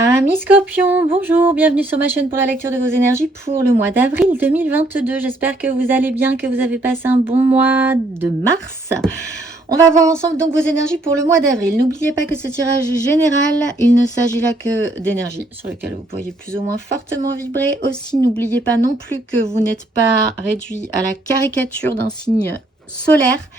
Amis Scorpions, bonjour, bienvenue sur ma chaîne pour la lecture de vos énergies pour le mois d'avril 2022. J'espère que vous allez bien, que vous avez passé un bon mois de mars. On va voir ensemble donc vos énergies pour le mois d'avril. N'oubliez pas que ce tirage est général, il ne s'agit là que d'énergie sur lesquelles vous pourriez plus ou moins fortement vibrer. Aussi, n'oubliez pas non plus que vous n'êtes pas réduit à la caricature d'un signe solaire.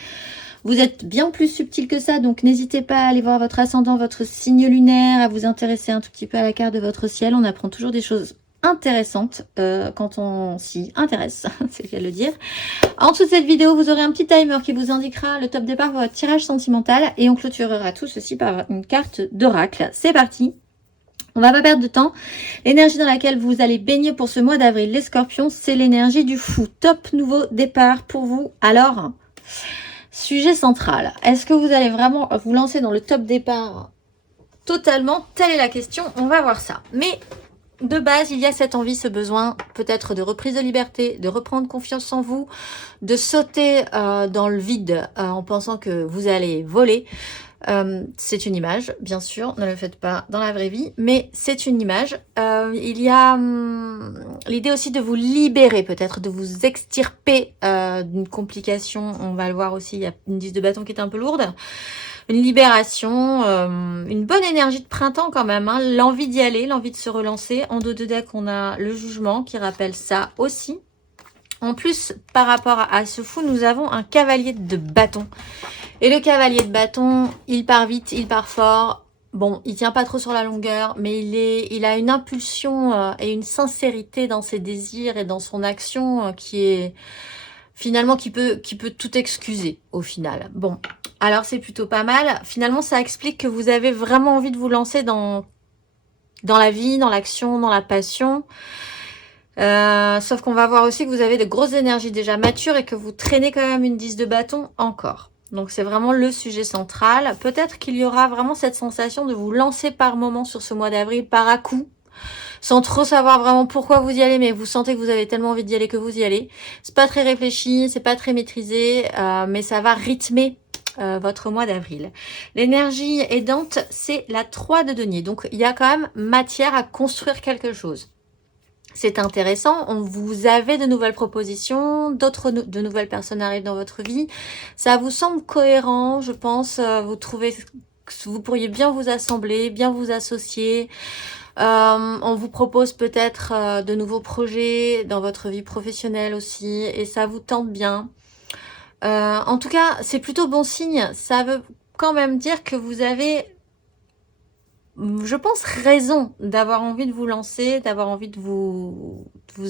Vous êtes bien plus subtil que ça, donc n'hésitez pas à aller voir votre ascendant, votre signe lunaire, à vous intéresser un tout petit peu à la carte de votre ciel. On apprend toujours des choses intéressantes quand on s'y intéresse, c'est le cas de le dire. En dessous de cette vidéo, vous aurez un petit timer qui vous indiquera le top départ pour votre tirage sentimental et on clôturera tout ceci par une carte d'oracle. C'est parti! On va pas perdre de temps. L'énergie dans laquelle vous allez baigner pour ce mois d'avril, les scorpions, c'est l'énergie du fou. Top nouveau départ pour vous. Alors... sujet central, est-ce que vous allez vraiment vous lancer dans le top départ totalement? Telle est la question, on va voir ça. Mais de base, il y a cette envie, ce besoin peut-être de reprise de liberté, de reprendre confiance en vous, de sauter dans le vide en pensant que vous allez voler. C'est une image, bien sûr, ne le faites pas dans la vraie vie, mais c'est une image. Il y a l'idée aussi de vous libérer, peut-être de vous extirper d'une complication. On va le voir aussi, il y a une 10 de bâton qui est un peu lourde. Une libération, une bonne énergie de printemps quand même, hein, l'envie d'y aller, l'envie de se relancer. En dos de deck, on a le jugement qui rappelle ça aussi. En plus, par rapport à ce fou, nous avons un cavalier de bâton. Et le cavalier de bâton, il part vite, il part fort. Bon, il tient pas trop sur la longueur, mais il a une impulsion et une sincérité dans ses désirs et dans son action qui est finalement qui peut tout excuser au final. Bon, alors c'est plutôt pas mal. Finalement, ça explique que vous avez vraiment envie de vous lancer dans la vie, dans l'action, dans la passion. Sauf qu'on va voir aussi que vous avez de grosses énergies déjà matures et que vous traînez quand même une 10 de bâton encore. Donc c'est vraiment le sujet central. Peut-être qu'il y aura vraiment cette sensation de vous lancer par moment sur ce mois d'avril, par à-coup, sans trop savoir vraiment pourquoi vous y allez, mais vous sentez que vous avez tellement envie d'y aller que vous y allez. C'est pas très réfléchi, c'est pas très maîtrisé, mais ça va rythmer votre mois d'avril. L'énergie aidante, c'est la 3 de denier. Donc il y a quand même matière à construire quelque chose. C'est intéressant, vous avez de nouvelles propositions, de nouvelles personnes arrivent dans votre vie. Ça vous semble cohérent, je pense. Vous trouvez que vous pourriez bien vous assembler, bien vous associer. On vous propose peut-être de nouveaux projets dans votre vie professionnelle aussi, et ça vous tente bien. En tout cas, c'est plutôt bon signe. Ça veut quand même dire que vous avez... je pense raison d'avoir envie de vous lancer, d'avoir envie de vous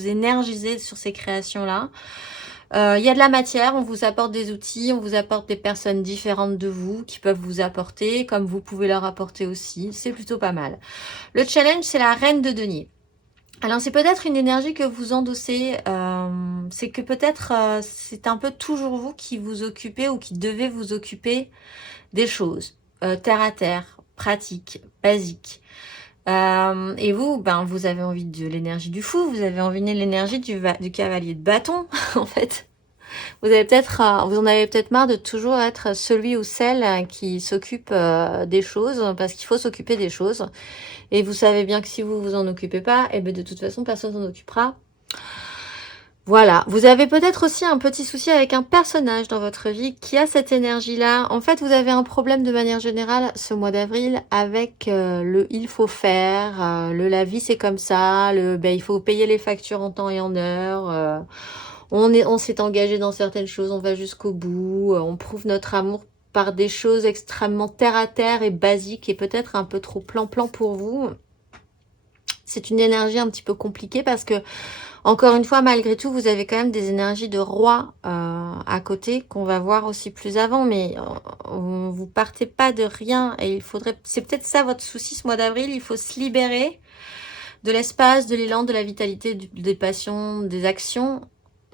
énergiser sur ces créations-là. Il y a de la matière, on vous apporte des outils, on vous apporte des personnes différentes de vous qui peuvent vous apporter, comme vous pouvez leur apporter aussi. C'est plutôt pas mal. Le challenge, c'est la reine de denier. Alors, c'est peut-être une énergie que vous endossez. C'est que peut-être c'est un peu toujours vous qui vous occupez ou qui devez vous occuper des choses terre à terre, pratique, basique. Et vous, ben, vous avez envie de l'énergie du fou, vous avez envie de l'énergie du cavalier de bâton, en fait. Vous en avez peut-être marre de toujours être celui ou celle qui s'occupe des choses, parce qu'il faut s'occuper des choses. Et vous savez bien que si vous vous en occupez pas, et ben de toute façon, personne s'en occupera. Voilà, vous avez peut-être aussi un petit souci avec un personnage dans votre vie qui a cette énergie-là. En fait, vous avez un problème de manière générale ce mois d'avril avec le « il faut faire », le « la vie c'est comme ça », le « il faut payer les factures en temps et en heure », on s'est engagé dans certaines choses, on va jusqu'au bout, on prouve notre amour par des choses extrêmement terre-à-terre et basiques et peut-être un peu trop plan-plan pour vous. C'est une énergie un petit peu compliquée parce que encore une fois, malgré tout, vous avez quand même des énergies de roi à côté qu'on va voir aussi plus avant, mais vous partez pas de rien et il faudrait... c'est peut-être ça votre souci ce mois d'avril, il faut se libérer de l'espace, de l'élan, de la vitalité, des passions, des actions,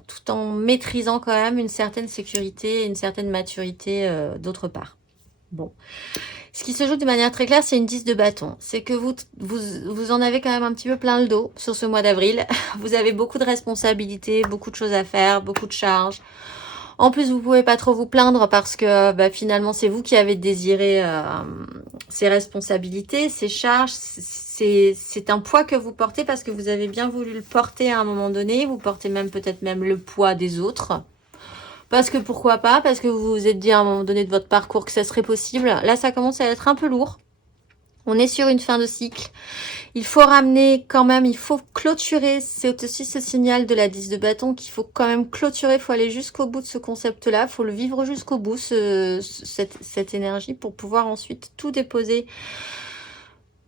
tout en maîtrisant quand même une certaine sécurité et une certaine maturité d'autre part. Bon. Ce qui se joue de manière très claire, c'est une 10 de bâton. C'est que vous en avez quand même un petit peu plein le dos sur ce mois d'avril. Vous avez beaucoup de responsabilités, beaucoup de choses à faire, beaucoup de charges. En plus, vous pouvez pas trop vous plaindre parce que bah, finalement, c'est vous qui avez désiré ces responsabilités, ces charges. C'est un poids que vous portez parce que vous avez bien voulu le porter à un moment donné. Vous portez même peut-être même le poids des autres. Parce que pourquoi pas? Parce que vous vous êtes dit à un moment donné de votre parcours que ça serait possible. Là, ça commence à être un peu lourd. On est sur une fin de cycle. Il faut ramener quand même, il faut clôturer. C'est aussi ce signal de la 10 de bâton qu'il faut quand même clôturer. Il faut aller jusqu'au bout de ce concept-là. Il faut le vivre jusqu'au bout, cette énergie, pour pouvoir ensuite tout déposer,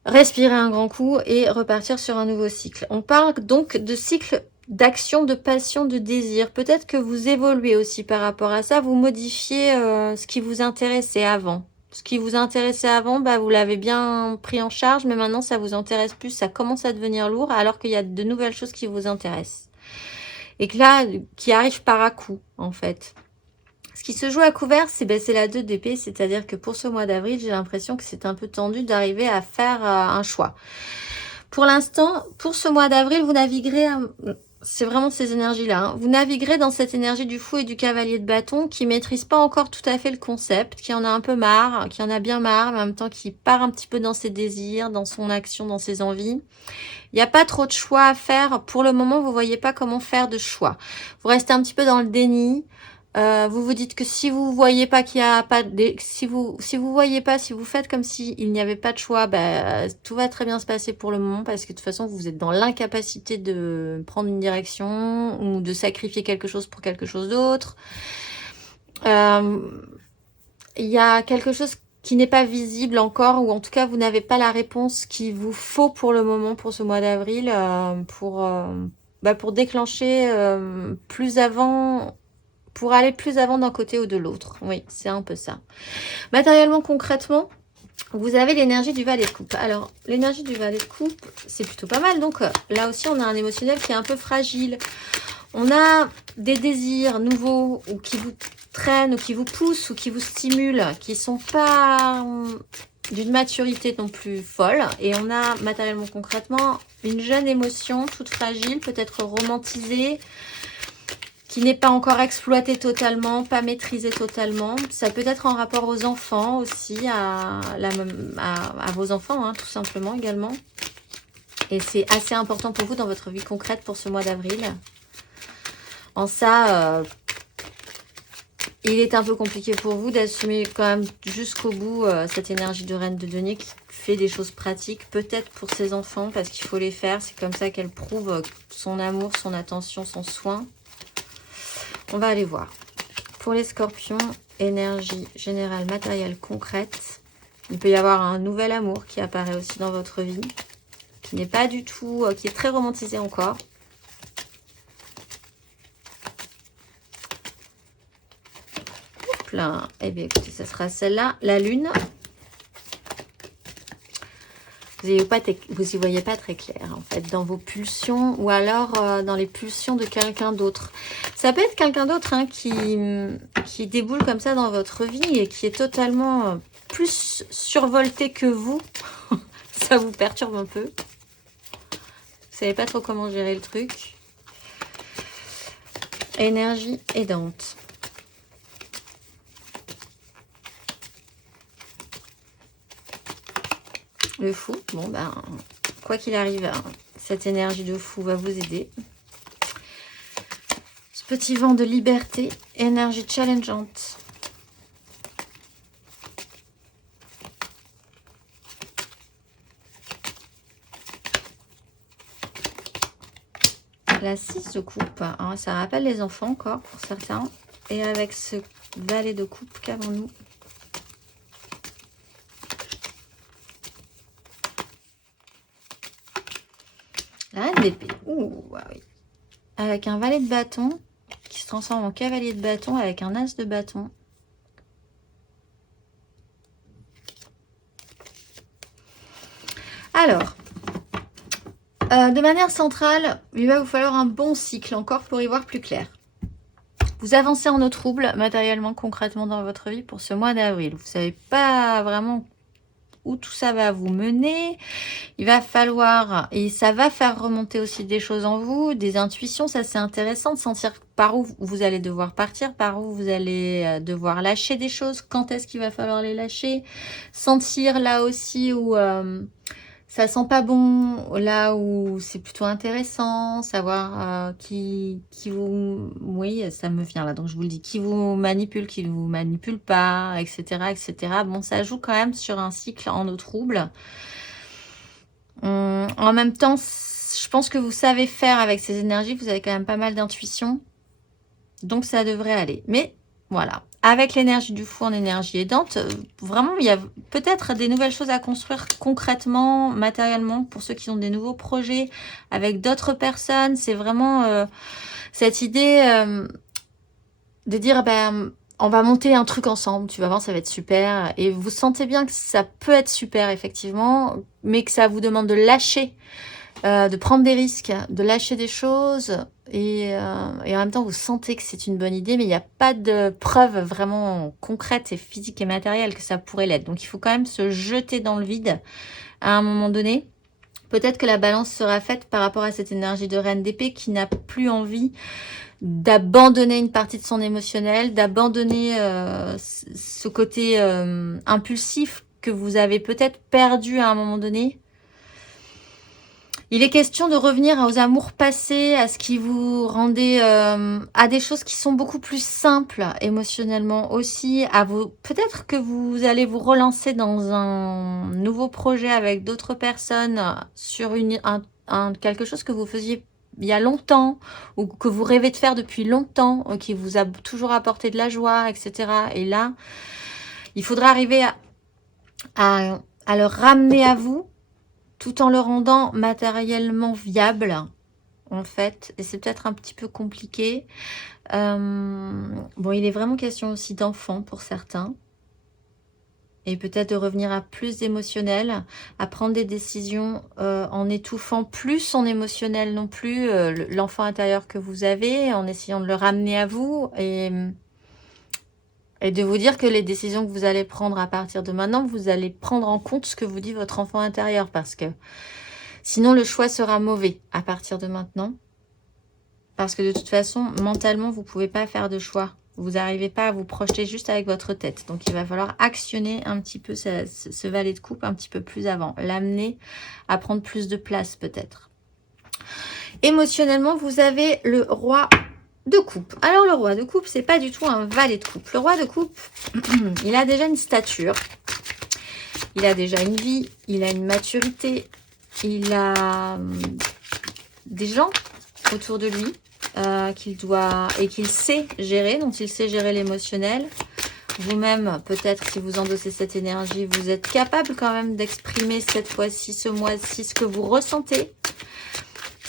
respirer un grand coup et repartir sur un nouveau cycle. On parle donc de cycle d'action, de passion, de désir. Peut-être que vous évoluez aussi par rapport à ça. Vous modifiez ce qui vous intéressait avant. Ce qui vous intéressait avant, bah, vous l'avez bien pris en charge, mais maintenant ça vous intéresse plus, ça commence à devenir lourd, alors qu'il y a de nouvelles choses qui vous intéressent. Et que là, qui arrivent par à coup, en fait. Ce qui se joue à couvert, c'est la 2 d'épée, c'est-à-dire que pour ce mois d'avril, j'ai l'impression que c'est un peu tendu d'arriver à faire un choix. Pour l'instant, pour ce mois d'avril, vous naviguerez... C'est vraiment ces énergies-là. Hein. Vous naviguerez dans cette énergie du fou et du cavalier de bâton qui ne maîtrise pas encore tout à fait le concept, qui en a un peu marre, qui en a bien marre, mais en même temps qui part un petit peu dans ses désirs, dans son action, dans ses envies. Il n'y a pas trop de choix à faire. Pour le moment, vous ne voyez pas comment faire de choix. Vous restez un petit peu dans le déni. Vous vous dites que si vous voyez pas qu'il y a pas de, si vous voyez pas, si vous faites comme si il n'y avait pas de choix, bah, tout va très bien se passer pour le moment parce que de toute façon vous êtes dans l'incapacité de prendre une direction ou de sacrifier quelque chose pour quelque chose d'autre. Il y a quelque chose qui n'est pas visible encore, ou en tout cas vous n'avez pas la réponse qu'il vous faut pour le moment, pour ce mois d'avril, pour déclencher plus avant. Pour aller plus avant d'un côté ou de l'autre. Oui, c'est un peu ça. Matériellement, concrètement, vous avez l'énergie du valet de coupe. Alors, l'énergie du valet de coupe, c'est plutôt pas mal. Donc, là aussi, on a un émotionnel qui est un peu fragile. On a des désirs nouveaux ou qui vous traînent ou qui vous poussent ou qui vous stimulent, qui sont pas d'une maturité non plus folle. Et on a, matériellement, concrètement, une jeune émotion toute fragile, peut-être romantisée, qui n'est pas encore exploité totalement, pas maîtrisé totalement. Ça peut être en rapport aux enfants aussi, à vos enfants, hein, tout simplement également. Et c'est assez important pour vous dans votre vie concrète pour ce mois d'avril. En ça, il est un peu compliqué pour vous d'assumer quand même jusqu'au bout cette énergie de reine de denier qui fait des choses pratiques, peut-être pour ses enfants, parce qu'il faut les faire. C'est comme ça qu'elle prouve son amour, son attention, son soin. On va aller voir. Pour les scorpions, énergie générale, matérielle, concrète. Il peut y avoir un nouvel amour qui apparaît aussi dans votre vie. Qui n'est pas du tout, qui est très romantisé encore. Hop là. Eh bien écoutez, ça sera celle-là. La lune. Vous y voyez pas très clair en fait dans vos pulsions ou alors dans les pulsions de quelqu'un d'autre. Ça peut être quelqu'un d'autre hein, qui déboule comme ça dans votre vie et qui est totalement plus survolté que vous. Ça vous perturbe un peu. Vous savez pas trop comment gérer le truc. Énergie aidante. Le fou, bon ben, quoi qu'il arrive, cette énergie de fou va vous aider. Ce petit vent de liberté, énergie challengeante. La 6 de coupe, hein, ça rappelle les enfants encore pour certains. Et avec ce valet de coupe, qu'avons-nous ? La reine d'épée. Ouh, ah oui. Avec un valet de bâton qui se transforme en cavalier de bâton avec un as de bâton. Alors, de manière centrale, il va vous falloir un bon cycle encore pour y voir plus clair. Vous avancez en eau trouble, matériellement, concrètement dans votre vie pour ce mois d'avril. Vous ne savez pas vraiment où tout ça va vous mener. Il va falloir, et ça va faire remonter aussi des choses en vous, des intuitions. Ça, c'est intéressant de sentir par où vous allez devoir partir, par où vous allez devoir lâcher des choses, quand est-ce qu'il va falloir les lâcher. Sentir là aussi où ça sent pas bon, là où c'est plutôt intéressant, savoir qui vous... Oui, ça me vient là, donc je vous le dis, qui vous manipule, qui vous manipule pas, etc., etc. Bon, ça joue quand même sur un cycle en eau trouble. En même temps, je pense que vous savez faire avec ces énergies, vous avez quand même pas mal d'intuition, donc ça devrait aller. Mais voilà, avec l'énergie du fou en énergie aidante, vraiment, il y a peut-être des nouvelles choses à construire concrètement, matériellement, pour ceux qui ont des nouveaux projets avec d'autres personnes. C'est vraiment cette idée de dire, ben, on va monter un truc ensemble, tu vas voir, ça va être super. Et vous sentez bien que ça peut être super, effectivement, mais que ça vous demande de lâcher, de prendre des risques, de lâcher des choses. Et en même temps, vous sentez que c'est une bonne idée, mais il n'y a pas de preuve vraiment concrète et physique et matérielle que ça pourrait l'être. Donc, il faut quand même se jeter dans le vide à un moment donné. Peut-être que la balance sera faite par rapport à cette énergie de reine d'épée qui n'a plus envie d'abandonner une partie de son émotionnel, d'abandonner ce côté impulsif que vous avez peut-être perdu à un moment donné. Il est question de revenir aux amours passés, à ce qui vous rendait, à des choses qui sont beaucoup plus simples émotionnellement aussi. À vous, peut-être que vous allez vous relancer dans un nouveau projet avec d'autres personnes sur quelque chose que vous faisiez il y a longtemps ou que vous rêvez de faire depuis longtemps, qui vous a toujours apporté de la joie, etc. Et là, il faudra arriver à le ramener à vous, tout en le rendant matériellement viable, en fait. Et c'est peut-être un petit peu compliqué. Bon, il est vraiment question aussi d'enfants pour certains. Et peut-être de revenir à plus d'émotionnel, à prendre des décisions en étouffant plus son émotionnel non plus, l'enfant intérieur que vous avez, en essayant de le ramener à vous. Et de vous dire que les décisions que vous allez prendre à partir de maintenant, vous allez prendre en compte ce que vous dit votre enfant intérieur. Parce que sinon, le choix sera mauvais à partir de maintenant. Parce que de toute façon, mentalement, vous ne pouvez pas faire de choix. Vous n'arrivez pas à vous projeter juste avec votre tête. Donc, il va falloir actionner un petit peu ce valet de coupe un petit peu plus avant. L'amener à prendre plus de place peut-être. Émotionnellement, vous avez le roi de coupe. Alors, le roi de coupe, c'est pas du tout un valet de coupe. Le roi de coupe, il a déjà une stature. Il a déjà une vie. Il a une maturité. Il a des gens autour de lui qu'il sait gérer, dont il sait gérer l'émotionnel. Vous-même, peut-être, si vous endossez cette énergie, vous êtes capable quand même d'exprimer cette fois-ci, ce mois-ci, ce que vous ressentez.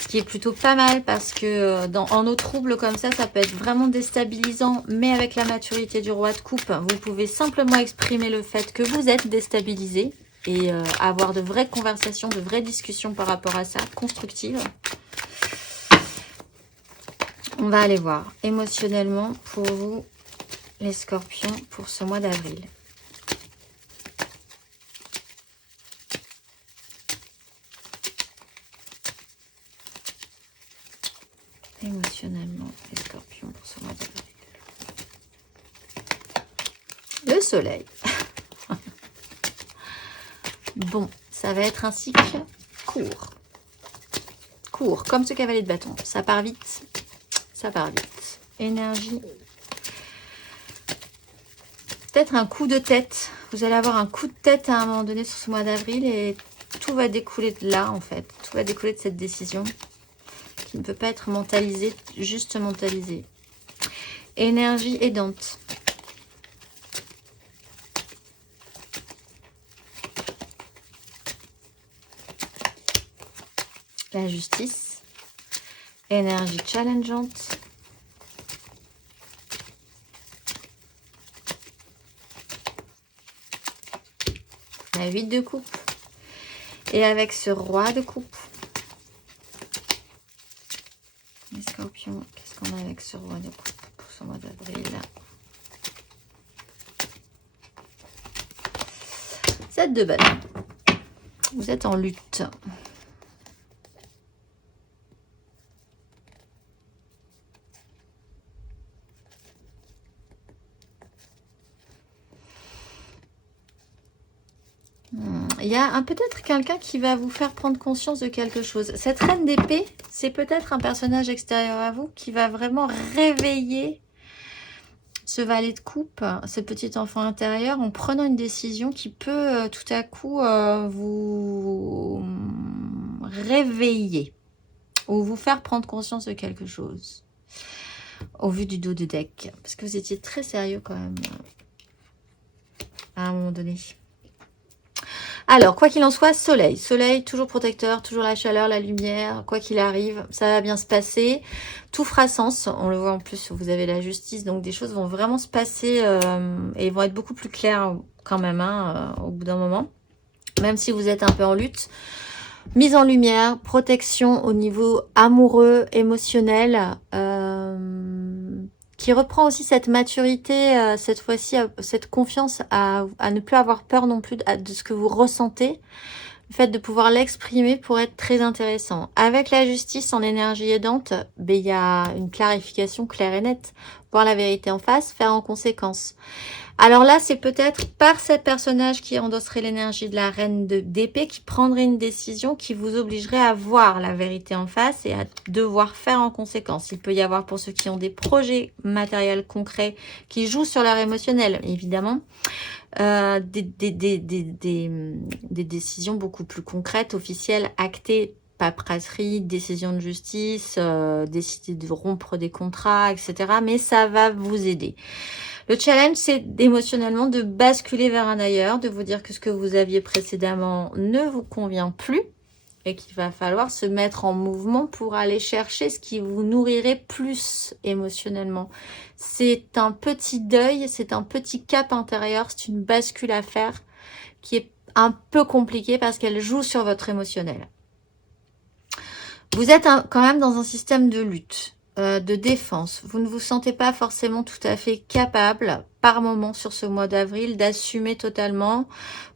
Ce qui est plutôt pas mal parce que en eau trouble comme ça peut être vraiment déstabilisant. Mais avec la maturité du roi de coupe, vous pouvez simplement exprimer le fait que vous êtes déstabilisé et avoir de vraies conversations, de vraies discussions par rapport à ça, constructives. On va aller voir émotionnellement pour vous, les scorpions, pour ce mois d'avril. Émotionnellement, les scorpions, pour ce mois d'avril. Le soleil. Bon, ça va être un cycle court. Court, comme ce cavalier de bâton. Ça part vite. Ça part vite. Énergie. Peut-être un coup de tête. Vous allez avoir un coup de tête à un moment donné sur ce mois d'avril et tout va découler de là, en fait. Tout va découler de cette décision qui ne peut pas être mentalisée, juste mentalisée. Énergie aidante. La justice. Énergie challengeante. La 8 de coupe. Et avec ce roi de coupe. Les scorpions, qu'est-ce qu'on a avec ce roi de coupe pour ce mois d'avril? 7 de bâton. Vous êtes en lutte. Il y a peut-être quelqu'un qui va vous faire prendre conscience de quelque chose. Cette reine d'épée, c'est peut-être un personnage extérieur à vous qui va vraiment réveiller ce valet de coupe, ce petit enfant intérieur, en prenant une décision qui peut tout à coup vous réveiller ou vous faire prendre conscience de quelque chose au vu du dos de deck. Parce que vous étiez très sérieux quand même à un moment donné. Alors, quoi qu'il en soit, soleil. Soleil, toujours protecteur, toujours la chaleur, la lumière. Quoi qu'il arrive, ça va bien se passer. Tout fera sens. On le voit en plus, vous avez la justice. Donc, des choses vont vraiment se passer et vont être beaucoup plus claires quand même au bout d'un moment. Même si vous êtes un peu en lutte. Mise en lumière, protection au niveau amoureux, émotionnel. Qui reprend aussi cette maturité, cette fois-ci, cette confiance à ne plus avoir peur non plus de ce que vous ressentez. Le fait de pouvoir l'exprimer pour être très intéressant. Avec la justice en énergie aidante, il y a une clarification claire et nette. Voir la vérité en face, faire en conséquence. Alors là, c'est peut-être par ce personnage qui endosserait l'énergie de la reine d'épée qui prendrait une décision qui vous obligerait à voir la vérité en face et à devoir faire en conséquence. Il peut y avoir pour ceux qui ont des projets matériels concrets qui jouent sur leur émotionnel, évidemment, des décisions beaucoup plus concrètes, officielles, actées, paperasserie, décision de justice, décider de rompre des contrats, etc. Mais ça va vous aider. Le challenge, c'est émotionnellement de basculer vers un ailleurs, de vous dire que ce que vous aviez précédemment ne vous convient plus et qu'il va falloir se mettre en mouvement pour aller chercher ce qui vous nourrirait plus émotionnellement. C'est un petit deuil, c'est un petit cap intérieur, c'est une bascule à faire qui est un peu compliquée parce qu'elle joue sur votre émotionnel. Vous êtes quand même dans un système de lutte. De défense. Vous ne vous sentez pas forcément tout à fait capable par moment sur ce mois d'avril d'assumer totalement.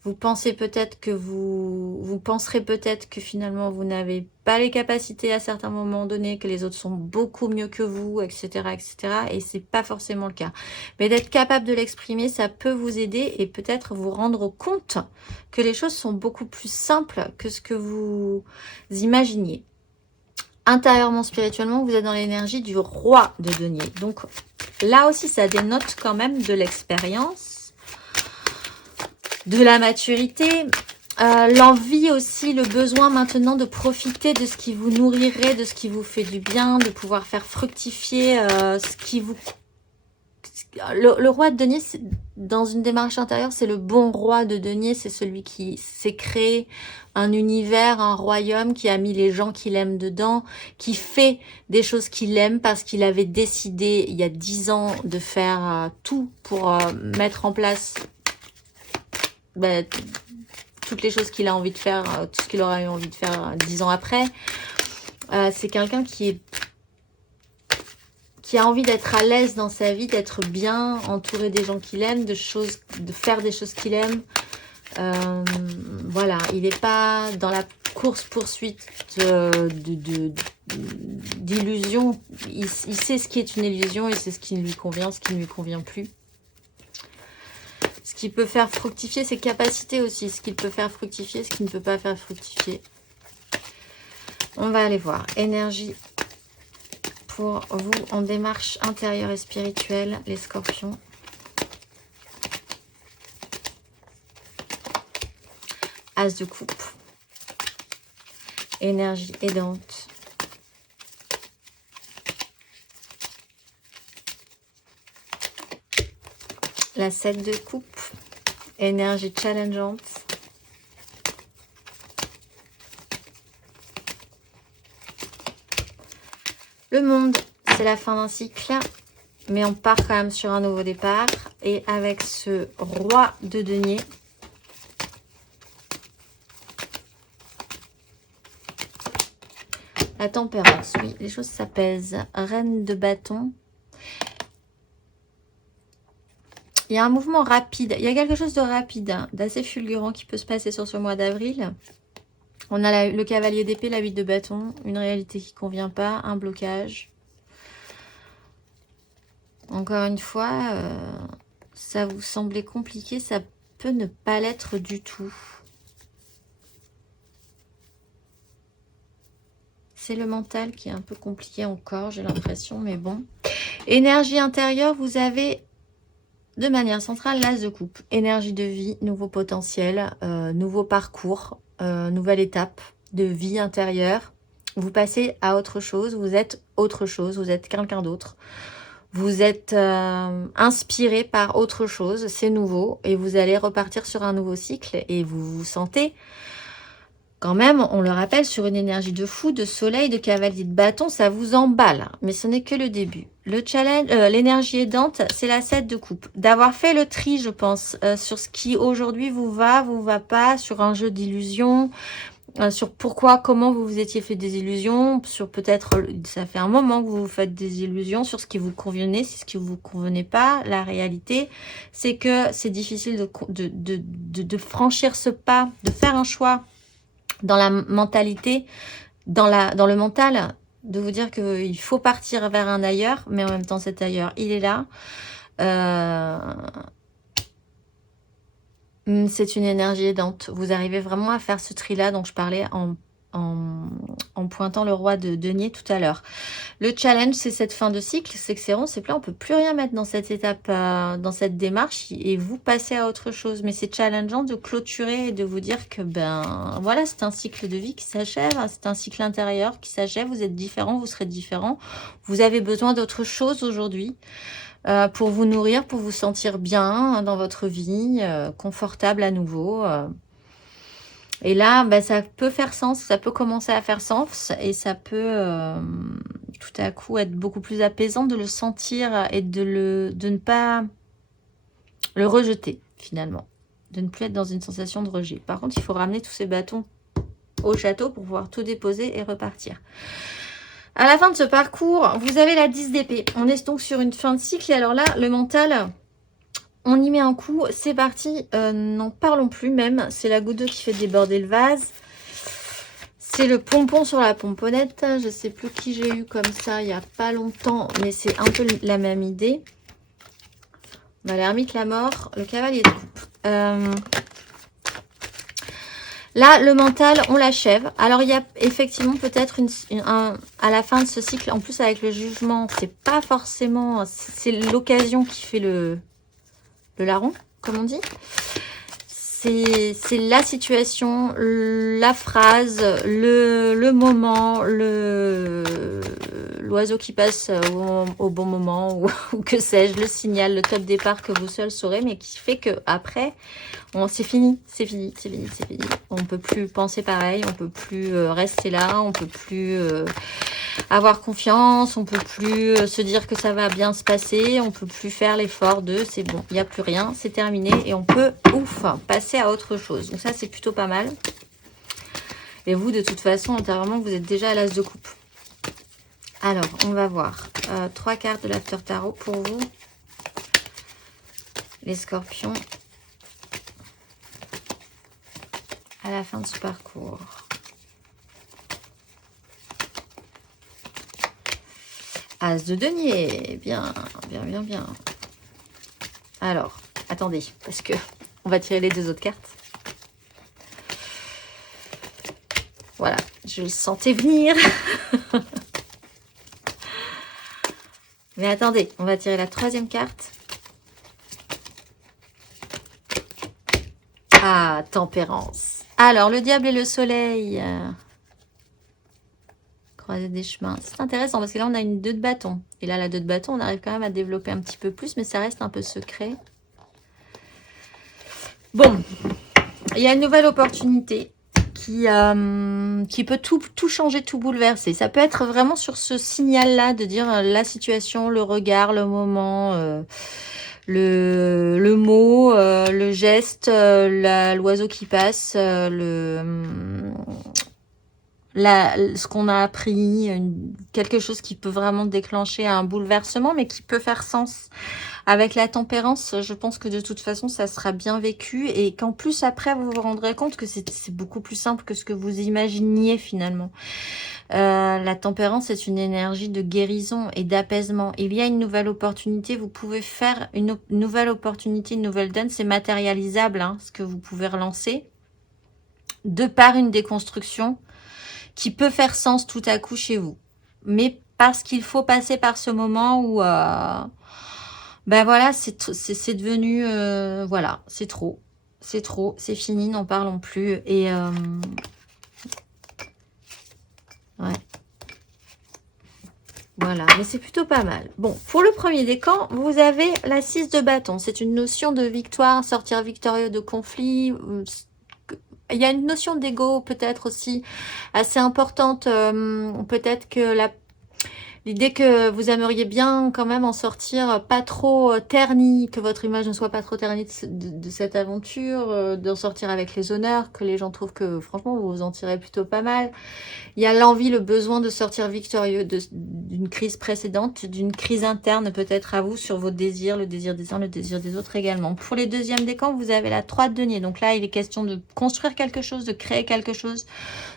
Vous pensez peut-être que vous penserez peut-être que finalement vous n'avez pas les capacités à certains moments donnés, que les autres sont beaucoup mieux que vous, etc., etc. Et c'est pas forcément le cas. Mais d'être capable de l'exprimer, ça peut vous aider et peut-être vous rendre compte que les choses sont beaucoup plus simples que ce que vous imaginiez. Intérieurement, spirituellement, vous êtes dans l'énergie du roi de denier. Donc là aussi, ça dénote quand même de l'expérience, de la maturité, l'envie aussi, le besoin maintenant de profiter de ce qui vous nourrirait, de ce qui vous fait du bien, de pouvoir faire fructifier ce qui vous... Le roi de denier, dans une démarche intérieure, c'est le bon roi de denier, c'est celui qui s'est créé un univers, un royaume, qui a mis les gens qu'il aime dedans, qui fait des choses qu'il aime parce qu'il avait décidé il y a 10 ans de faire tout pour mettre en place toutes les choses qu'il a envie de faire, tout ce qu'il aura eu envie de faire 10 ans après. C'est quelqu'un qui a envie d'être à l'aise dans sa vie, d'être bien entouré des gens qu'il aime, de faire des choses qu'il aime. Voilà, il n'est pas dans la course-poursuite d'illusions. Il sait ce qui est une illusion, il sait ce qui lui convient, ce qui ne lui convient plus. Ce qui peut faire fructifier ses capacités aussi, ce qu'il peut faire fructifier, ce qui ne peut pas faire fructifier. On va aller voir. Énergie pour vous en démarche intérieure et spirituelle, les scorpions. As de coupe. Énergie aidante. La 7 de coupe. Énergie challengeante. Le monde, c'est la fin d'un cycle, mais on part quand même sur un nouveau départ. Et avec ce roi de denier, la tempérance, oui, les choses s'apaisent. Reine de bâton. Il y a un mouvement rapide. Il y a quelque chose de rapide, hein, d'assez fulgurant qui peut se passer sur ce mois d'avril. On a le cavalier d'épée, la 8 de bâton, une réalité qui ne convient pas, un blocage. Encore une fois, ça vous semblait compliqué, ça peut ne pas l'être du tout. C'est le mental qui est un peu compliqué encore, j'ai l'impression, mais bon. Énergie intérieure, vous avez de manière centrale l'as de coupe. Énergie de vie, nouveau potentiel, nouveau parcours, nouvelle étape de vie intérieure. Vous passez à autre chose, vous êtes autre chose, vous êtes quelqu'un d'autre. Vous êtes inspiré par autre chose, c'est nouveau, et vous allez repartir sur un nouveau cycle, et vous vous sentez... Quand même, on le rappelle, sur une énergie de fou, de soleil, de cavalier de bâton, ça vous emballe. Mais ce n'est que le début. Le challenge, l'énergie aidante, c'est la 7 de coupe. D'avoir fait le tri, je pense, sur ce qui aujourd'hui vous va pas, sur un jeu d'illusions, sur pourquoi, comment vous vous étiez fait des illusions, sur peut-être, ça fait un moment que vous vous faites des illusions, sur ce qui vous convenait, ce qui vous convenait pas. La réalité, c'est que c'est difficile de franchir ce pas, de faire un choix dans la mentalité, dans le mental, de vous dire qu'il faut partir vers un ailleurs, mais en même temps cet ailleurs, il est là. C'est une énergie aidante. Vous arrivez vraiment à faire ce tri-là dont je parlais en pointant le roi de denier tout à l'heure. Le challenge, c'est cette fin de cycle, c'est que c'est rond, c'est plat, on peut plus rien mettre dans cette étape, dans cette démarche, et vous passez à autre chose. Mais c'est challengeant de clôturer et de vous dire que, ben, voilà, c'est un cycle de vie qui s'achève, c'est un cycle intérieur qui s'achève, vous êtes différent, vous serez différent, vous avez besoin d'autre chose aujourd'hui. Pour vous nourrir, pour vous sentir bien dans votre vie, confortable à nouveau. Et là, bah, ça peut faire sens, ça peut commencer à faire sens et ça peut tout à coup être beaucoup plus apaisant de le sentir et de ne pas le rejeter finalement. De ne plus être dans une sensation de rejet. Par contre, il faut ramener tous ces bâtons au château pour pouvoir tout déposer et repartir. À la fin de ce parcours, vous avez la 10 d'épée. On est donc sur une fin de cycle. Et alors là, le mental, on y met un coup. C'est parti. N'en parlons plus même. C'est la goutte d'eau qui fait déborder le vase. C'est le pompon sur la pomponnette. Je ne sais plus qui j'ai eu comme ça il n'y a pas longtemps. Mais c'est un peu la même idée. On a l'ermite, la mort, le cavalier de coupe. Là, le mental, on l'achève. Alors, il y a effectivement peut-être à la fin de ce cycle, en plus avec le jugement, c'est pas forcément... C'est l'occasion qui fait le larron, comme on dit. C'est la situation, la phrase, le moment, l'oiseau qui passe au bon moment, ou que sais-je, le signal, le top départ que vous seul saurez, mais qui fait que après... c'est fini, c'est fini, c'est fini, c'est fini. On ne peut plus penser pareil, on ne peut plus rester là, on ne peut plus avoir confiance, on ne peut plus se dire que ça va bien se passer, on ne peut plus faire l'effort de c'est bon, il n'y a plus rien, c'est terminé et on peut, ouf, passer à autre chose. Donc ça, c'est plutôt pas mal. Et vous, de toute façon, antérieurement, vous êtes déjà à l'as de coupe. Alors, on va voir 3 cartes de l'After Tarot pour vous, les scorpions. À la fin de ce parcours. As de denier. Bien, bien, bien, bien. Alors, attendez, parce que on va tirer les 2 autres cartes. Voilà, je le sentais venir. Mais attendez, on va tirer la 3e carte. Ah, tempérance. Alors, le diable et le soleil. Croisée des chemins. C'est intéressant parce que là, on a une 2 de bâton. Et là, la 2 de bâton, on arrive quand même à développer un petit peu plus, mais ça reste un peu secret. Bon, il y a une nouvelle opportunité qui peut tout changer, tout bouleverser. Ça peut être vraiment sur ce signal-là de dire la situation, le regard, le moment... le mot, le geste, l'oiseau qui passe, ce qu'on a appris, quelque chose qui peut vraiment déclencher un bouleversement, mais qui peut faire sens. Avec la tempérance, je pense que de toute façon, ça sera bien vécu et qu'en plus, après, vous vous rendrez compte que c'est beaucoup plus simple que ce que vous imaginiez finalement. La tempérance est une énergie de guérison et d'apaisement. Il y a une nouvelle opportunité, vous pouvez faire une nouvelle opportunité, une nouvelle donne, c'est matérialisable, hein, ce que vous pouvez relancer, de par une déconstruction qui peut faire sens tout à coup chez vous. Mais parce qu'il faut passer par ce moment où, ben voilà, c'est devenu, voilà, c'est trop, c'est fini, n'en parlons plus. Et ouais. Voilà, mais c'est plutôt pas mal. Bon, pour le premier décan, vous avez la 6 de bâton. C'est une notion de victoire, sortir victorieux de conflit. Il y a une notion d'ego peut-être aussi assez importante. Peut-être que l'idée que vous aimeriez bien quand même en sortir pas trop terni, que votre image ne soit pas trop ternie de cette aventure, d'en sortir avec les honneurs, que les gens trouvent que franchement vous vous en tirez plutôt pas mal. Il y a l'envie, le besoin de sortir victorieux d'une crise précédente, d'une crise interne peut-être à vous sur vos désirs, le désir des uns, le désir des autres également. Pour les deuxièmes décans, vous avez la 3 de denier. Donc là, il est question de construire quelque chose, de créer quelque chose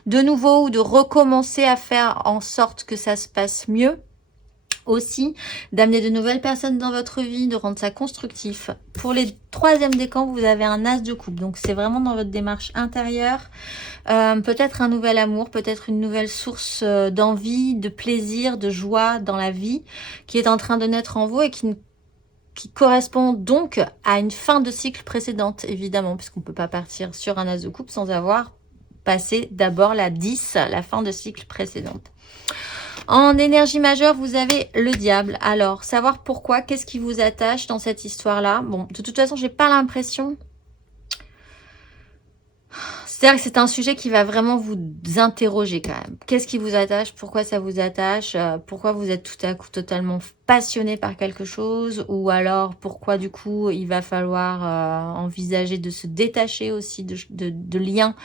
de nouveau ou de recommencer à faire en sorte que ça se passe mieux. Aussi, d'amener de nouvelles personnes dans votre vie, de rendre ça constructif. Pour les troisièmes décans, vous avez un as de coupe. Donc, c'est vraiment dans votre démarche intérieure. Peut-être un nouvel amour, peut-être une nouvelle source d'envie, de plaisir, de joie dans la vie qui est en train de naître en vous et qui correspond donc à une fin de cycle précédente, évidemment, puisqu'on ne peut pas partir sur un as de coupe sans avoir passé d'abord la 10, la fin de cycle précédente. En énergie majeure, vous avez le diable. Alors, savoir pourquoi, qu'est-ce qui vous attache dans cette histoire-là? Bon, de toute façon, j'ai pas l'impression. C'est-à-dire que c'est un sujet qui va vraiment vous interroger quand même. Qu'est-ce qui vous attache? Pourquoi ça vous attache? Pourquoi vous êtes tout à coup totalement passionné par quelque chose? Ou alors, pourquoi du coup, il va falloir envisager de se détacher aussi de liens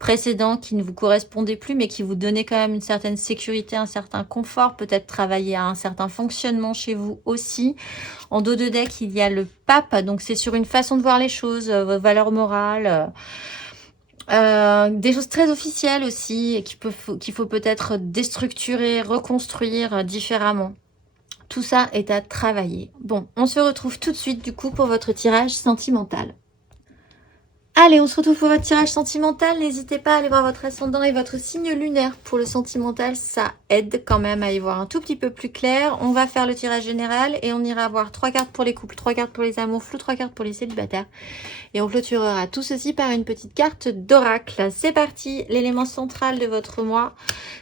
précédents qui ne vous correspondaient plus, mais qui vous donnaient quand même une certaine sécurité, un certain confort, peut-être travailler à un certain fonctionnement chez vous aussi. En dos de deck, il y a le pape, donc c'est sur une façon de voir les choses, vos valeurs morales, des choses très officielles aussi, qu'il faut peut-être déstructurer, reconstruire différemment. Tout ça est à travailler. Bon, on se retrouve tout de suite du coup pour votre tirage sentimental. Allez, on se retrouve pour votre tirage sentimental. N'hésitez pas à aller voir votre ascendant et votre signe lunaire. Pour le sentimental, ça aide quand même à y voir un tout petit peu plus clair. On va faire le tirage général et on ira voir 3 cartes pour les couples, 3 cartes pour les amours flous, 3 cartes pour les célibataires. Et on clôturera tout ceci par une petite carte d'oracle. C'est parti, l'élément central de votre mois,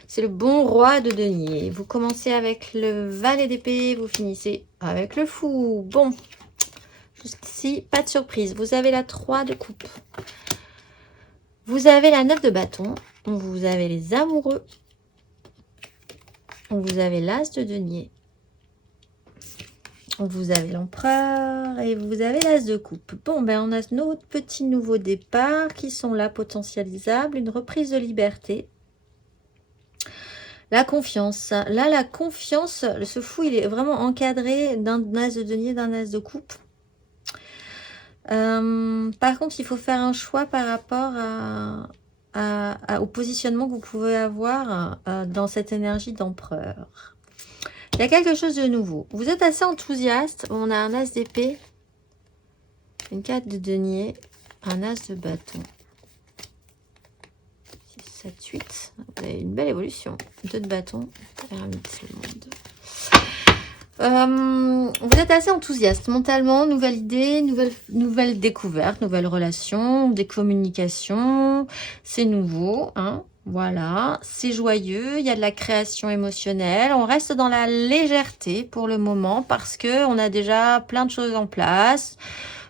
c'est le bon roi de denier. Vous commencez avec le valet d'épée, vous finissez avec le fou. Bon, jusqu'ici, pas de surprise. Vous avez la 3 de coupe. Vous avez la 9 de bâton. Vous avez les amoureux. Vous avez l'as de denier. Vous avez l'empereur et vous avez l'as de coupe. Bon, ben on a nos petits nouveaux départs qui sont là, potentialisables. Une reprise de liberté. La confiance. Là, la confiance, ce fou, il est vraiment encadré d'un as de denier, d'un as de coupe. Par contre, il faut faire un choix par rapport au positionnement que vous pouvez avoir dans cette énergie d'empereur. Il y a quelque chose de nouveau. Vous êtes assez enthousiaste. On a un as d'épée, une carte de denier, un as de bâton. 6, 7, 8. Vous avez une belle évolution. 2 de bâton. Vous êtes assez enthousiaste mentalement, nouvelle idée, nouvelle découverte, nouvelle relation, des communications, c'est nouveau, hein, voilà, c'est joyeux, il y a de la création émotionnelle, on reste dans la légèreté pour le moment parce que on a déjà plein de choses en place,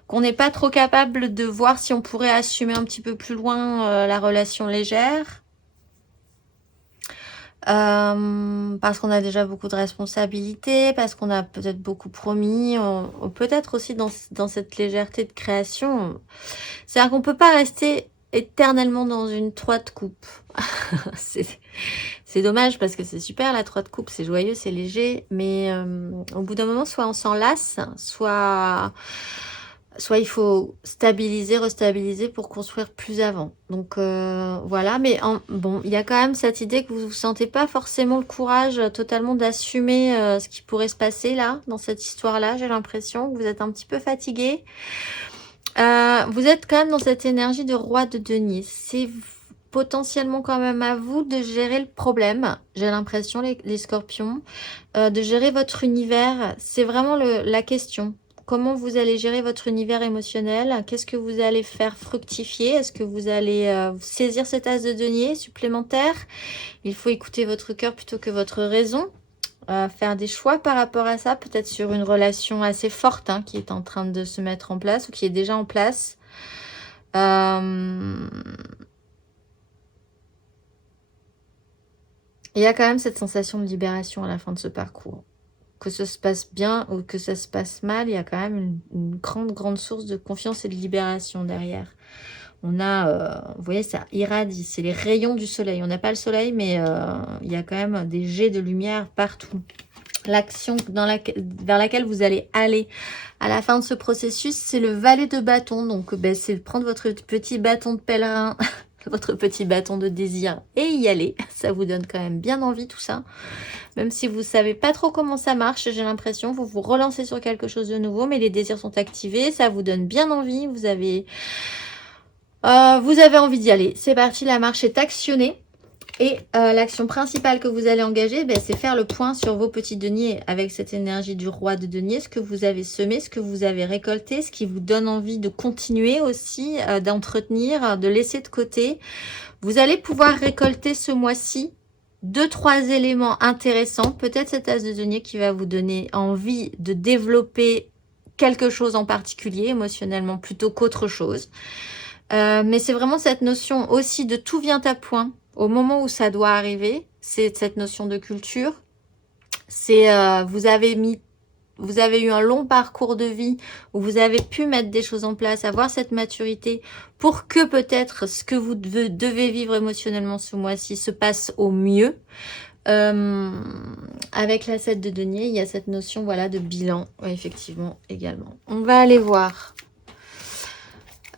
qu'on n'est pas trop capable de voir si on pourrait assumer un petit peu plus loin la relation légère. Parce qu'on a déjà beaucoup de responsabilités, parce qu'on a peut-être beaucoup promis, peut-être aussi dans cette légèreté de création. C'est-à-dire qu'on peut pas rester éternellement dans une 3 de coupe. C'est dommage parce que c'est super la 3 de coupe, c'est joyeux, c'est léger, mais au bout d'un moment, soit on s'en lasse, soit il faut stabiliser, restabiliser pour construire plus avant. Donc voilà, mais bon, il y a quand même cette idée que vous ne sentez pas forcément le courage totalement d'assumer ce qui pourrait se passer là, dans cette histoire-là. J'ai l'impression que vous êtes un petit peu fatigué. Vous êtes quand même dans cette énergie de roi de denier. C'est potentiellement quand même à vous de gérer le problème, j'ai l'impression, les scorpions, de gérer votre univers. C'est vraiment la question. Comment vous allez gérer votre univers émotionnel? Qu'est-ce que vous allez faire fructifier? Est-ce que vous allez saisir cet as de denier supplémentaire? Il faut écouter votre cœur plutôt que votre raison. Faire des choix par rapport à ça, peut-être sur une relation assez forte qui est en train de se mettre en place ou qui est déjà en place. Il y a quand même cette sensation de libération à la fin de ce parcours. Que ça se passe bien ou que ça se passe mal, il y a quand même une grande source de confiance et de libération derrière. On a, vous voyez, ça irradie, c'est les rayons du soleil. On n'a pas le soleil, mais il y a quand même des jets de lumière partout. L'action vers laquelle vous allez aller à la fin de ce processus, c'est le valet de bâton. Donc, c'est prendre votre petit bâton de pèlerin, votre petit bâton de désir et y aller. Ça vous donne quand même bien envie tout ça. Même si vous ne savez pas trop comment ça marche, j'ai l'impression, vous vous relancez sur quelque chose de nouveau, mais les désirs sont activés, ça vous donne bien envie, vous avez envie d'y aller. C'est parti, la marche est actionnée. Et l'action principale que vous allez engager, c'est faire le point sur vos petits deniers avec cette énergie du roi de denier, ce que vous avez semé, ce que vous avez récolté, ce qui vous donne envie de continuer aussi, d'entretenir, de laisser de côté. Vous allez pouvoir récolter ce mois-ci 2-3 éléments intéressants. Peut-être cet as de denier qui va vous donner envie de développer quelque chose en particulier, émotionnellement, plutôt qu'autre chose. Mais c'est vraiment cette notion aussi de tout vient à point au moment où ça doit arriver. C'est cette notion de culture. C'est vous avez eu un long parcours de vie où vous avez pu mettre des choses en place, avoir cette maturité pour que peut-être ce que vous devez vivre émotionnellement ce mois-ci se passe au mieux. Avec la 7 de denier, il y a cette notion de bilan, effectivement, également. On va aller voir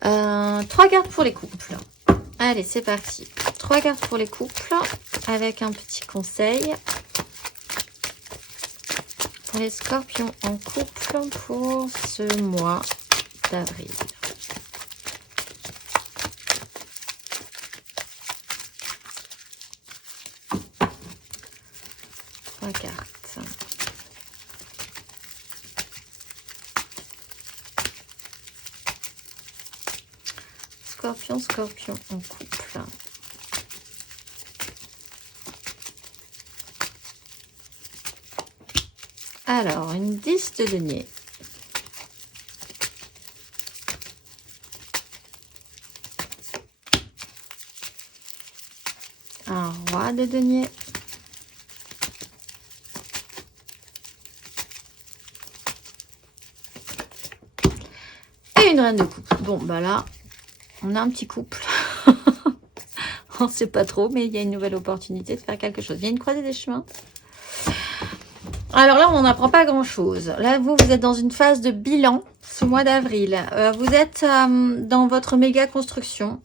3 cartes pour les couples. Allez, c'est parti. 3 cartes pour les couples avec un petit conseil. Pour les scorpions en couple pour ce mois d'avril. Trois cartes. Scorpion en couple. Alors, une 10 de denier. Un roi de denier. Et une reine de coupe. Bon, là, on a un petit couple. On ne sait pas trop, mais il y a une nouvelle opportunité de faire quelque chose. Il y a une croisée des chemins. Alors là, on n'apprend pas grand-chose. Là, vous êtes dans une phase de bilan ce mois d'avril. Vous êtes dans votre méga construction.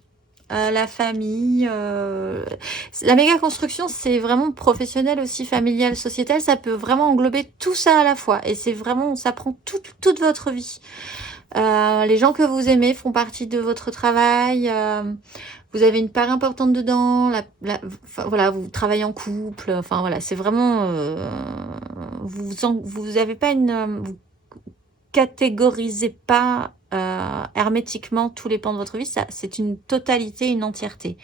La famille. La méga construction, c'est vraiment professionnel aussi, familial, sociétal. Ça peut vraiment englober tout ça à la fois. Et c'est vraiment, ça prend toute votre vie. Les gens que vous aimez font partie de votre travail. Vous avez une part importante dedans. Voilà, vous travaillez en couple. Enfin voilà, c'est vraiment. Vous avez pas vous catégorisez pas hermétiquement tous les pans de votre vie. Ça, c'est une totalité, une entièreté.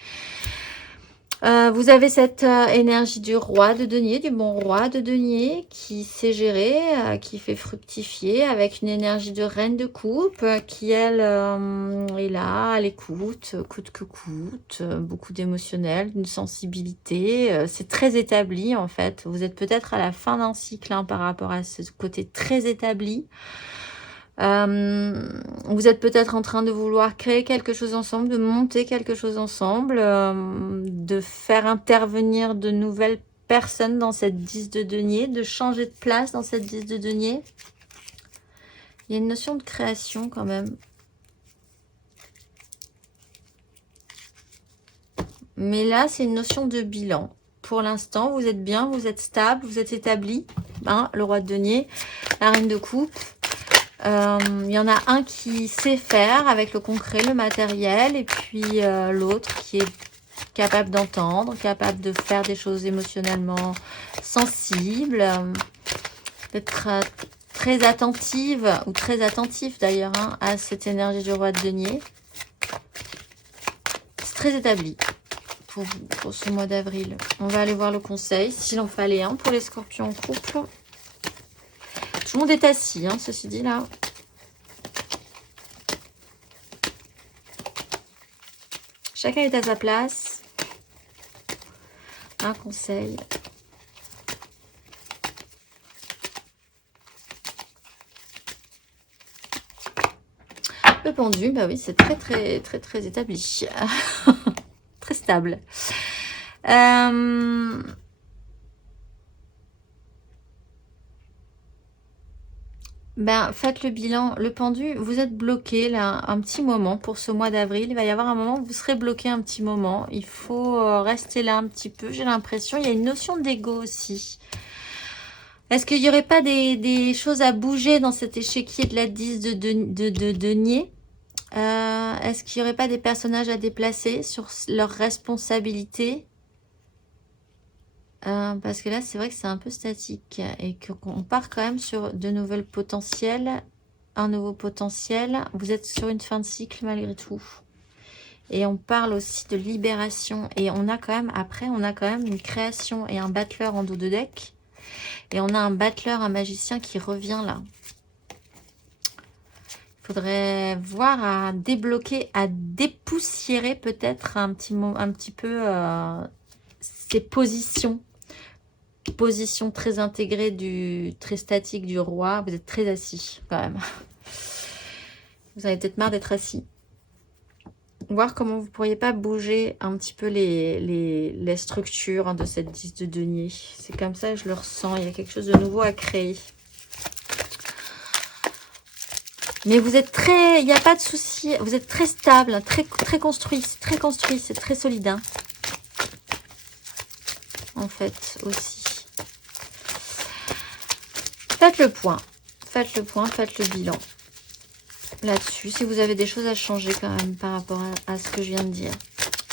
Vous avez cette énergie du roi de denier, du bon roi de denier qui sait gérer, qui fait fructifier avec une énergie de reine de coupe qui, elle, est là à l'écoute, coûte que coûte, beaucoup d'émotionnel, d'une sensibilité. C'est très établi en fait. Vous êtes peut-être à la fin d'un cycle par rapport à ce côté très établi. Vous êtes peut-être en train de vouloir créer quelque chose ensemble, de monter quelque chose ensemble, de faire intervenir de nouvelles personnes dans cette 10 de denier, de changer de place dans cette 10 de denier. Il y a une notion de création quand même. Mais là, c'est une notion de bilan. Pour l'instant, vous êtes bien, vous êtes stable, vous êtes établi. Hein, le roi de denier, la reine de coupe. Il y en a un qui sait faire avec le concret, le matériel, et puis l'autre qui est capable d'entendre, capable de faire des choses émotionnellement sensibles, d'être très attentive, ou très attentif d'ailleurs, hein, à cette énergie du roi de denier. C'est très établi pour vous, pour ce mois d'avril. On va aller voir le conseil, s'il en fallait un pour les scorpions en couple. Tout le monde est assis, hein, ceci dit là. Chacun est à sa place. Un conseil. Le pendu, bah oui, c'est très établi. Très stable. Ben, faites le bilan. Le pendu, vous êtes bloqué là un petit moment pour ce mois d'avril. Il va y avoir un moment où vous serez bloqué un petit moment. Il faut rester là un petit peu, j'ai l'impression. Il y a une notion d'ego aussi. Est-ce qu'il n'y aurait pas des choses à bouger dans cet échiquier de la 10 de denier? Est-ce qu'il n'y aurait pas des personnages à déplacer sur leurs responsabilités? Parce que là, c'est vrai que c'est un peu statique et qu'on part quand même sur de nouvelles potentiels, un nouveau potentiel. Vous êtes sur une fin de cycle malgré tout. Et on parle aussi de libération. Et on a quand même, après, on a quand même une création et un battleur en dos de deck. Et on a un battleur, un magicien qui revient là. Il faudrait voir à débloquer, à dépoussiérer peut-être un petit peu ces positions. Position très intégrée, très statique du roi. Vous êtes très assis quand même. Vous avez peut-être marre d'être assis. Voir comment vous ne pourriez pas bouger un petit peu les structures, hein, de cette 10 de denier. C'est comme ça que je le ressens. Il y a quelque chose de nouveau à créer. Mais vous êtes très... Il n'y a pas de souci. Vous êtes très stable, très construit. C'est très solide. Hein, en fait, aussi. Faites le point, faites le bilan là-dessus, si vous avez des choses à changer quand même par rapport à ce que je viens de dire.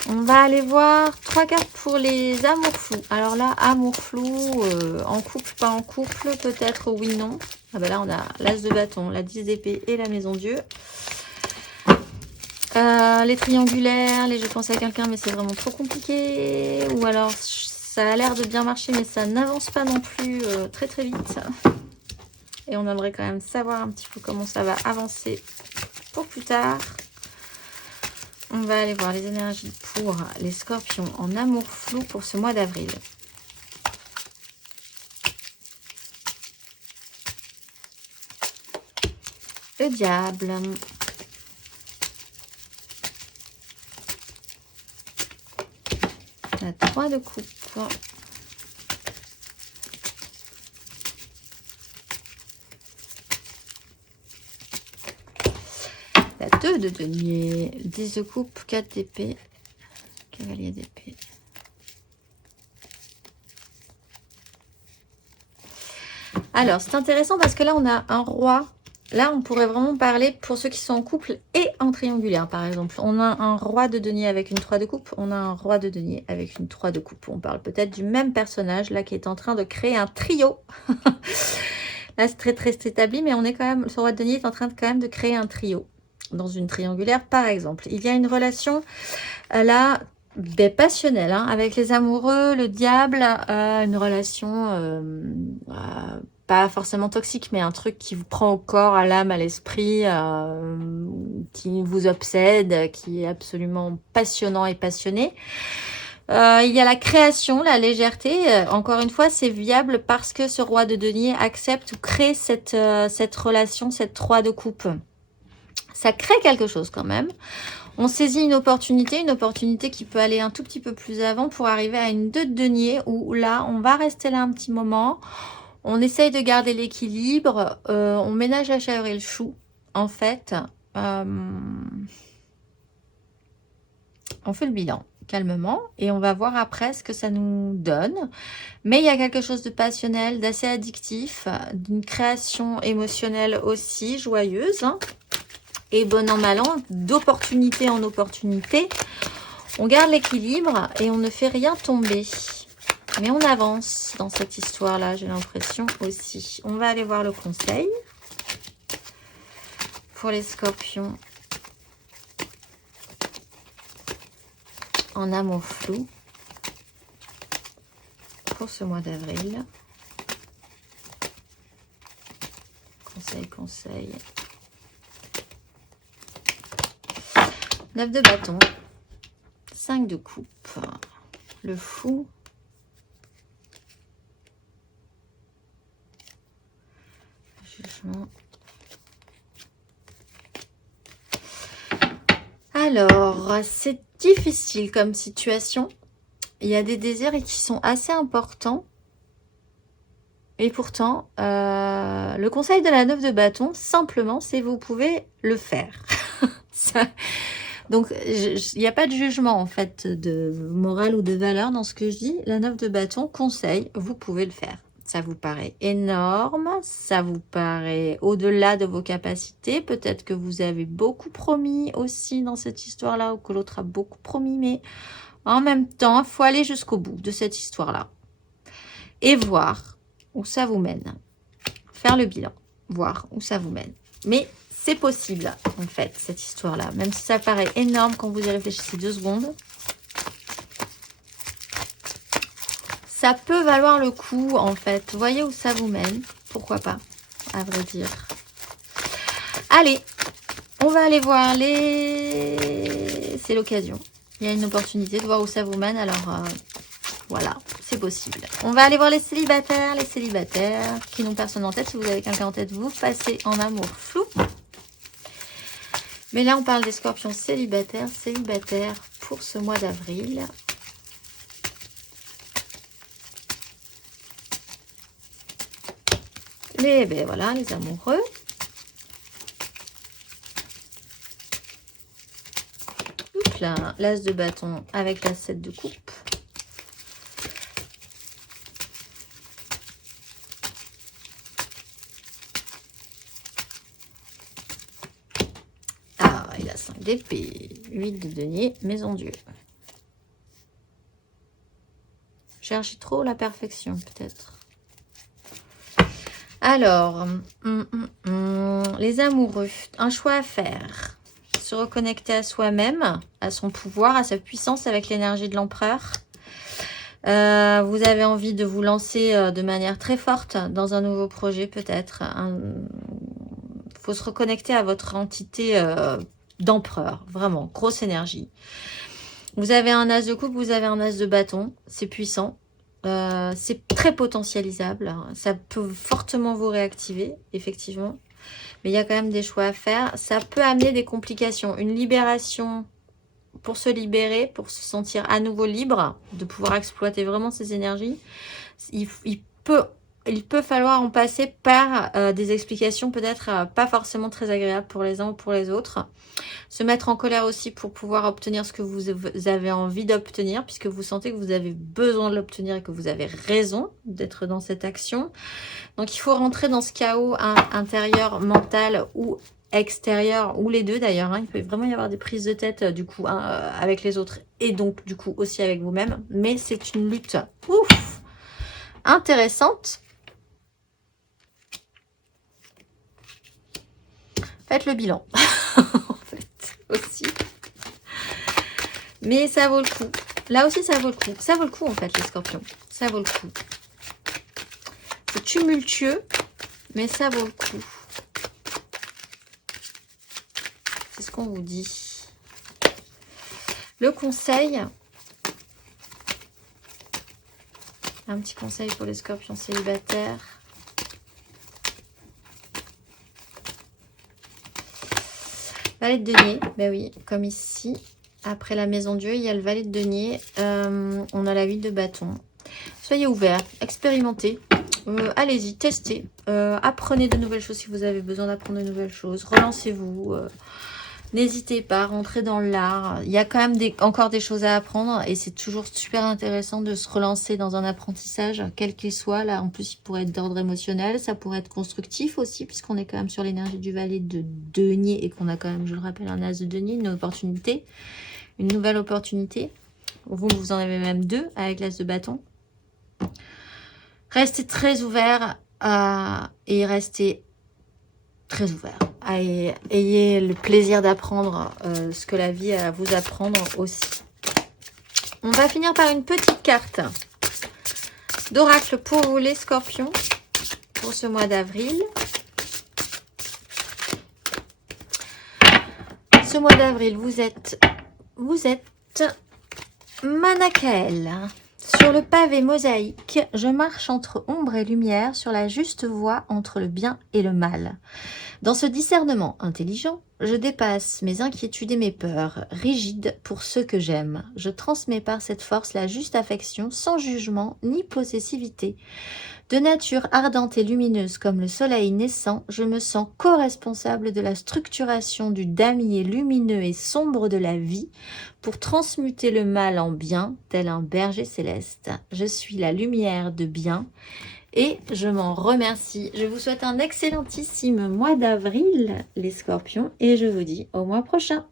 On va aller voir 3 cartes pour les amours flous. Alors là, amour flou, en couple, pas en couple, peut-être oui, non. Ah ben là, on a l'as de bâton, la 10 d'épée et la maison Dieu. Les triangulaires, je pense à quelqu'un, mais c'est vraiment trop compliqué. Ou alors, ça a l'air de bien marcher, mais ça n'avance pas non plus très vite. Et on aimerait quand même savoir un petit peu comment ça va avancer pour plus tard. On va aller voir les énergies pour les scorpions en amour flou pour ce mois d'avril. Le diable. La 3 de coupe. La 2 de denier, 10 de coupe, 4 d'épée, cavalier d'épée. Alors, c'est intéressant parce que là, on a un roi. Là, on pourrait vraiment parler pour ceux qui sont en couple et en triangulaire, par exemple. On a un roi de denier avec une 3 de coupe. On a un roi de denier avec une 3 de coupe. On parle peut-être du même personnage, là, qui est en train de créer un trio. Là, c'est très établi, mais on est quand même... Ce roi de denier est en train quand même de créer un trio. Dans une triangulaire, par exemple. Il y a une relation, là, passionnelle, hein, avec les amoureux, le diable, une relation pas forcément toxique, mais un truc qui vous prend au corps, à l'âme, à l'esprit, qui vous obsède, qui est absolument passionnant et passionné. Il y a la création, la légèreté. Encore une fois, c'est viable parce que ce roi de denier accepte ou crée cette relation, cette 3 de coupe. Ça crée quelque chose quand même. On saisit une opportunité qui peut aller un tout petit peu plus avant pour arriver à une 2 de denier où là, on va rester là un petit moment. On essaye de garder l'équilibre. On ménage la chèvre et le chou, en fait. On fait le bilan calmement et on va voir après ce que ça nous donne. Mais il y a quelque chose de passionnel, d'assez addictif, d'une création émotionnelle aussi joyeuse. Hein, et bon an, mal an, d'opportunité en opportunité. On garde l'équilibre et on ne fait rien tomber. Mais on avance dans cette histoire-là, j'ai l'impression aussi. On va aller voir le conseil pour les scorpions en amour flou pour ce mois d'avril. Conseil. 9 de bâton, 5 de coupe, le fou, jugement. Alors, c'est difficile comme situation. Il y a des désirs qui sont assez importants. Et pourtant, le conseil de la 9 de bâton, simplement, c'est vous pouvez le faire. Donc, il n'y a pas de jugement, en fait, de morale ou de valeur dans ce que je dis. La 9 de bâton, conseil, vous pouvez le faire. Ça vous paraît énorme, ça vous paraît au-delà de vos capacités. Peut-être que vous avez beaucoup promis aussi dans cette histoire-là, ou que l'autre a beaucoup promis, mais en même temps, il faut aller jusqu'au bout de cette histoire-là. Et voir où ça vous mène. Faire le bilan, voir où ça vous mène. Mais c'est possible, en fait, cette histoire-là. Même si ça paraît énorme quand vous y réfléchissez 2 secondes. Ça peut valoir le coup, en fait. Voyez où ça vous mène. Pourquoi pas, à vrai dire. Allez, on va aller voir les... C'est l'occasion. Il y a une opportunité de voir où ça vous mène. Alors, voilà, c'est possible. On va aller voir les célibataires qui n'ont personne en tête. Si vous avez quelqu'un en tête, vous passez en amour flou. Mais là, on parle des scorpions célibataires pour ce mois d'avril. Ben voilà, les amoureux. L'as de bâton avec la 7 de coupe. Ah, il a 5 d'épée, 8 de denier, maison Dieu. Cherche trop la perfection, peut-être. Alors, les amoureux, un choix à faire. Se reconnecter à soi-même, à son pouvoir, à sa puissance avec l'énergie de l'empereur. Vous avez envie de vous lancer de manière très forte dans un nouveau projet, peut-être. Il faut se reconnecter à votre entité d'empereur, vraiment, grosse énergie. Vous avez un as de coupe, vous avez un as de bâton, c'est puissant. C'est très potentialisable, ça peut fortement vous réactiver, effectivement, mais il y a quand même des choix à faire. Ça peut amener des complications, une libération pour se libérer, pour se sentir à nouveau libre, de pouvoir exploiter vraiment ses énergies. Il peut falloir en passer par des explications peut-être pas forcément très agréables pour les uns ou pour les autres. Se mettre en colère aussi pour pouvoir obtenir ce que vous avez envie d'obtenir, puisque vous sentez que vous avez besoin de l'obtenir et que vous avez raison d'être dans cette action. Donc il faut rentrer dans ce chaos intérieur, mental ou extérieur, ou les deux d'ailleurs. Il peut vraiment y avoir des prises de tête du coup avec les autres et donc du coup aussi avec vous-même. Mais c'est une lutte intéressante. Faites le bilan, en fait, aussi. Mais ça vaut le coup. Là aussi, ça vaut le coup. Ça vaut le coup, en fait, les scorpions. Ça vaut le coup. C'est tumultueux, mais ça vaut le coup. C'est ce qu'on vous dit. Le conseil, Un petit conseil pour les scorpions célibataires. Valet de denier, ben oui, comme ici. Après la maison Dieu, il y a le valet de denier. On a la 8 de bâton. Soyez ouverts, expérimentez. Allez-y, testez. Apprenez de nouvelles choses si vous avez besoin d'apprendre de nouvelles choses. Relancez-vous. N'hésitez pas, rentrez dans l'art. Il y a quand même encore des choses à apprendre et c'est toujours super intéressant de se relancer dans un apprentissage, quel qu'il soit. Là, en plus, il pourrait être d'ordre émotionnel, ça pourrait être constructif aussi, puisqu'on est quand même sur l'énergie du valet de denier et qu'on a quand même, je le rappelle, un as de denier, une opportunité, une nouvelle opportunité. Vous en avez même deux avec l'as de bâton. Restez très ouverts et restez très ouvert. Ayez le plaisir d'apprendre ce que la vie a à vous apprendre aussi. On va finir par une petite carte d'oracle pour vous les scorpions pour ce mois d'avril. Ce mois d'avril, vous êtes Manakael. Sur le pavé mosaïque, je marche entre ombre et lumière sur la juste voie entre le bien et le mal. Dans ce discernement intelligent, je dépasse mes inquiétudes et mes peurs, rigides pour ceux que j'aime. Je transmets par cette force la juste affection, sans jugement ni possessivité. De nature ardente et lumineuse comme le soleil naissant, je me sens co-responsable de la structuration du damier lumineux et sombre de la vie pour transmuter le mal en bien, tel un berger céleste. Je suis la lumière de bien et je m'en remercie. Je vous souhaite un excellentissime mois d'avril, les scorpions, et je vous dis au mois prochain.